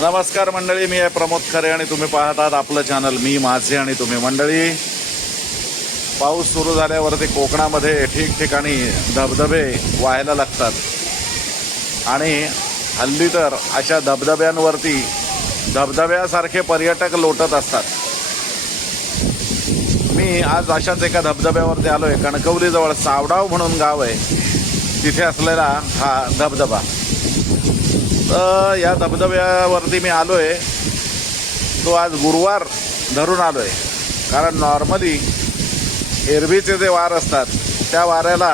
नमस्कार मंडळी, मी आहे प्रमोद खरे आणि तुम्ही पाहत आहात आपलं चॅनल मी माझे आणि तुम्ही. मंडळी, पाऊस सुरू झाल्यावरती कोकणामध्ये ठिकठिकाणी धबधबे वाहायला लागतात आणि हल्ली तर अशा धबधब्यांवरती धबधब्यासारखे पर्यटक लोटत असतात. मी आज अशाच एका धबधब्यावरती आलोय. कणकवलीजवळ सावडाव म्हणून गाव आहे, तिथे असलेला हा धबधबा. तर या धबधब्यावरती मी आलोय, तो आज गुरुवार धरून आलोय. कारण नॉर्मली एरवीचे जे वार असतात त्या वाऱ्याला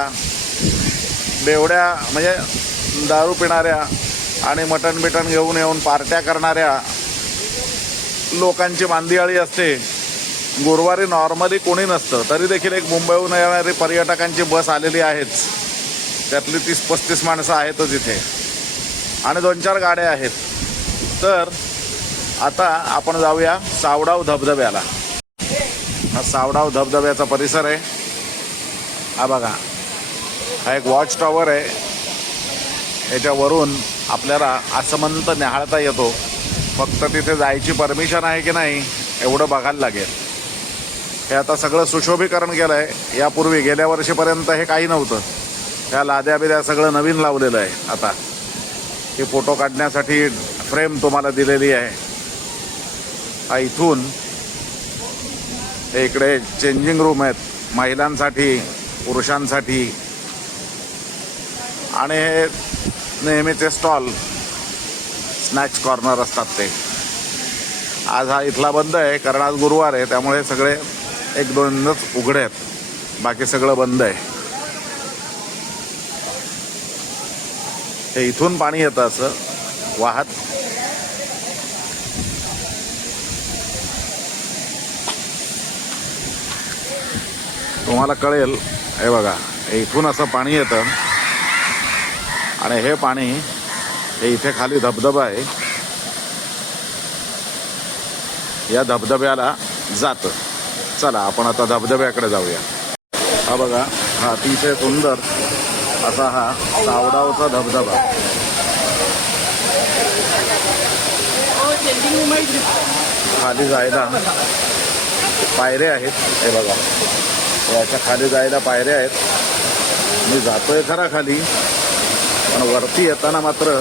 बेवड्या म्हणजे दारू पिणाऱ्या आणि मटण बिटण घेऊन येऊन पार्ट्या करणाऱ्या लोकांची मांदियाळी असते. गुरुवारी नॉर्मली कोणी नसतं. तरी देखील एक मुंबईहून येणारी पर्यटकांची बस आलेली आहेच. त्यातली 30-35 माणसं आहेतच इथे आणि 2-4 गाड्या आहेत. तर आता आपण जाऊया सावडाव धबधब्याला. हा सावडाव धबधब्याचा परिसर आहे. हा बघा, हा एक वॉच टॉवर आहे. याच्यावरून आपल्याला आसमंत निहाळता येतो. फक्त तिथे जायची परमिशन आहे की नाही एवढं बघायला लागेल. हे आता सगळं सुशोभीकरण केलं आहे. यापूर्वी गेल्या वर्षीपर्यंत हे काही नव्हतं. ह्या लाद्या बिद्या सगळं नवीन लावलेलं आहे. आता हे फोटो काढण्यासाठी फ्रेम तुम्हाला दिलेली आहे. हा इथून हे इकडे चेंजिंग रूम आहेत महिलांसाठी, पुरुषांसाठी. आणि हे नेहमीचे स्टॉल, स्नॅक्स कॉर्नर असतात ते. आज हा इथला बंद आहे कारण आज गुरुवार आहे, त्यामुळे सगळे 1-2च उघडे आहेत, बाकी सगळं बंद आहे. हे इथून पाणी येतं असं वाहत. तुम्हाला कळेल, हे बघा, हे इथून असं पाणी येतं आणि हे पाणी हे इथे खाली धबधबा आहे, या धबधब्याला जातं. चला आपण आता धबधब्याकडे जाऊया. हा बघा, हा अतिशय सुंदर असा हा सावडावचा धबधबा. खाली जायला पायऱ्या आहेत. हे बघा, याच्या खाली जायला पायऱ्या आहेत. मी जातोय खरा खाली, पण वरती येताना मात्र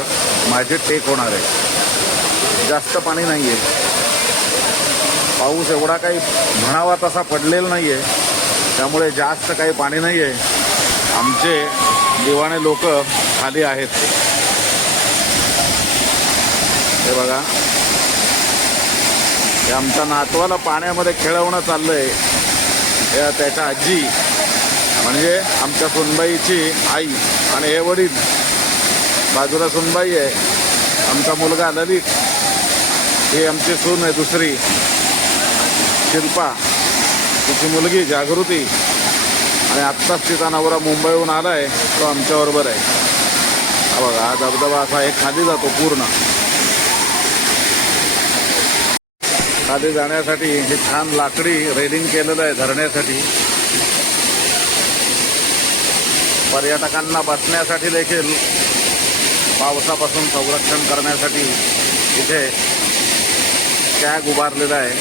माझी टेक होणार आहे. जास्त पाणी नाही आहे. पाऊस एवढा काही म्हणावा तसा पडलेला नाही आहे, त्यामुळे जास्त काही पाणी नाही आहे. आमचे दिवाणे लोक खाली आहेत. हे बघा, हे आमच्या नातवाला पाण्यामध्ये खेळवणं चाललंय. हे त्याच्या आजी म्हणजे आमच्या सुनबाईची आई आणि हे वडील. बाजूला सुनबाई आहे. आमचा मुलगा ललित, ही आमची सून आहे दुसरी शिल्पा, तिची मुलगी जागृती आणि आत्ताच तिचा नवरा मुंबईहून आलाय, तो आमच्याबरोबर आहे. हा बघा, हा धबधबा असा एक खाली जातो पूर्ण. खाली जाण्यासाठी हे छान लाकडी रेलिंग केलेलं आहे धरण्यासाठी. पर्यटकांना बसण्यासाठी देखील पावसापासून संरक्षण करण्यासाठी इथे कॅग उभारलेला आहे,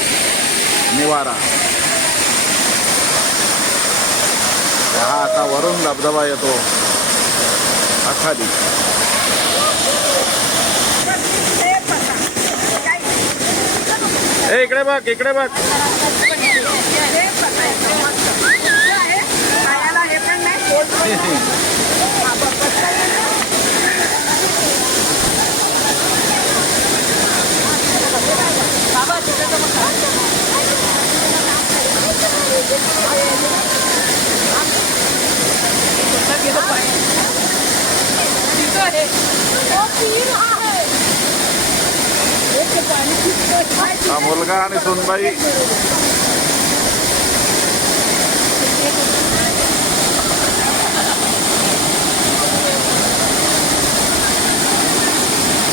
निवारा. हा आता वरून धबधबा येतो खाली. ए इकडे बघ, इकडे बघ. हा मुलगा आणि सुनबाई.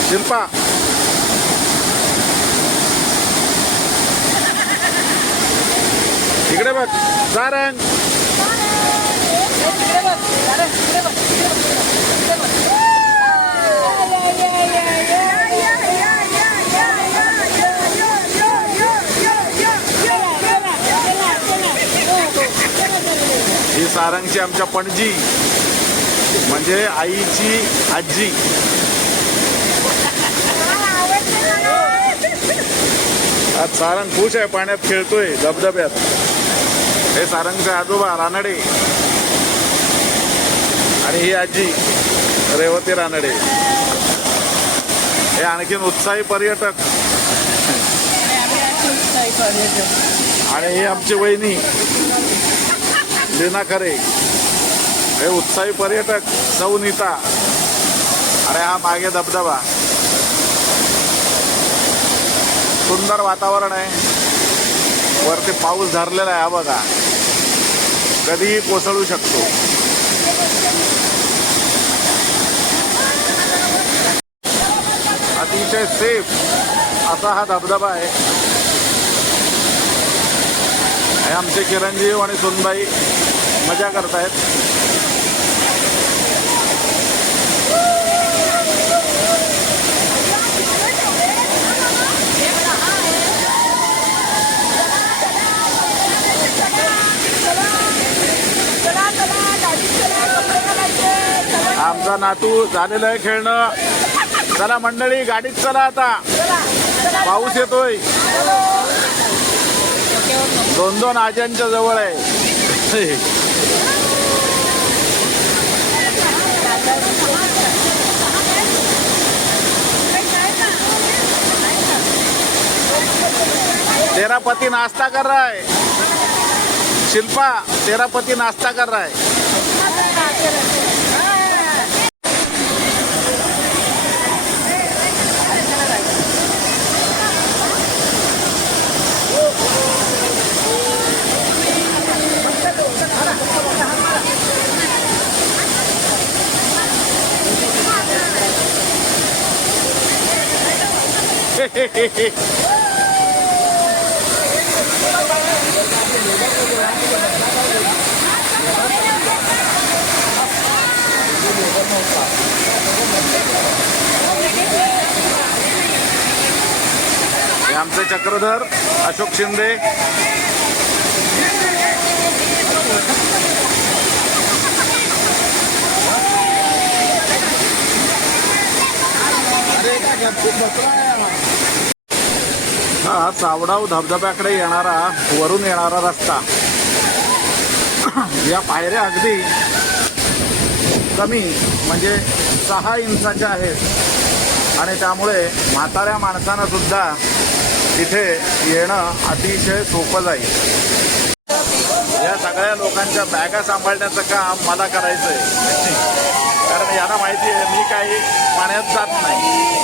शिल्पा, इकडे बघ. सारंग, सारंगची आमच्या पणजी म्हणजे आईची आजी. आज सारंग खुश आहे, पाण्यात खेळतोय धबधब्यात. हे सारंगचे आजोबा रानडे आणि ही आजी रेवती रानडे. हे आणखीन उत्साही पर्यटक आणि ही आमची वहिनी लीना खरे. हे उत्साही पर्यटक सौ नीता. अरे हा मागे धबधबा, सुंदर वातावरण आहे. वरती पाऊस धरलेला आहे, हा बघा, कधीही कोसळू शकतो. अतिशय सेफ असा हा धबधबा आहे. हे आमचे किरणजीव आणि सुनबाई मजा करतायत. आमचा नातू झालेलं आहे खेळणं. चला मंडळी, गाडीत चला आता, पाऊस येतोय. 2-2 आज्यांच्या जवळ आहे. तेरा पति नाश्ता कर रहा है. शिल्पा, तेरा पति नाश्ता कर रहा है. हे आमचे चक्रधर अशोक शिंदे. हा चावडाव धबधब्याकडे येणारा, वरून येणारा रस्ता. या पायऱ्या अगदी कमी म्हणजे 6 इंचाच्या आहेत आणि त्यामुळे म्हाताऱ्या माणसांना सुद्धा इथे येणं अतिशय सोपं जाईल. या सगळ्या लोकांच्या बॅगा सांभाळण्याचं काम मला करायचंय, कारण यांना माहिती आहे मी काही पाण्यात जात नाही.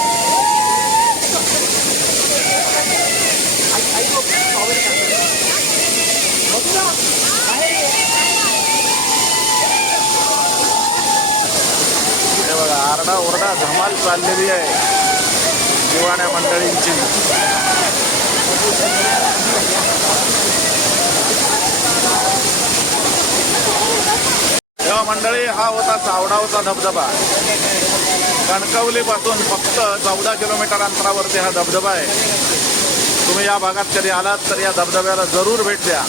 हे बघा, आरडा ओरडा धमाल चाललेली आहे दिवाण्या मंडळींची. तेव्हा मंडळी, हा होता चावडावचा धबधबा. कणकवलीपासून फक्त 14 किलोमीटर अंतरावरती हा धबधबा आहे. तुम्ही या भागात कधी आलात तर या धबधब्याला जरूर भेट द्या,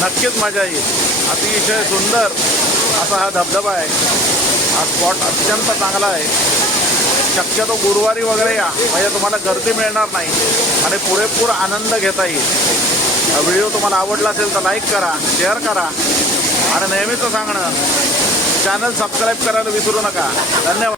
नक्कीच मजा येईल. अतिशय सुंदर असा हा धबधबा आहे. हा स्पॉट अत्यंत चांगला आहे. शक्यतो गुरुवारी वगैरे या, म्हणजे तुम्हाला गर्दी मिळणार नाही आणि पुरेपूर आनंद घेता येईल. व्हिडिओ तुम्हाला आवडला असेल तर लाईक करा, शेअर करा आणि नेहमीचं सांगणं, चॅनल सबस्क्राईब करायला विसरू नका. धन्यवाद.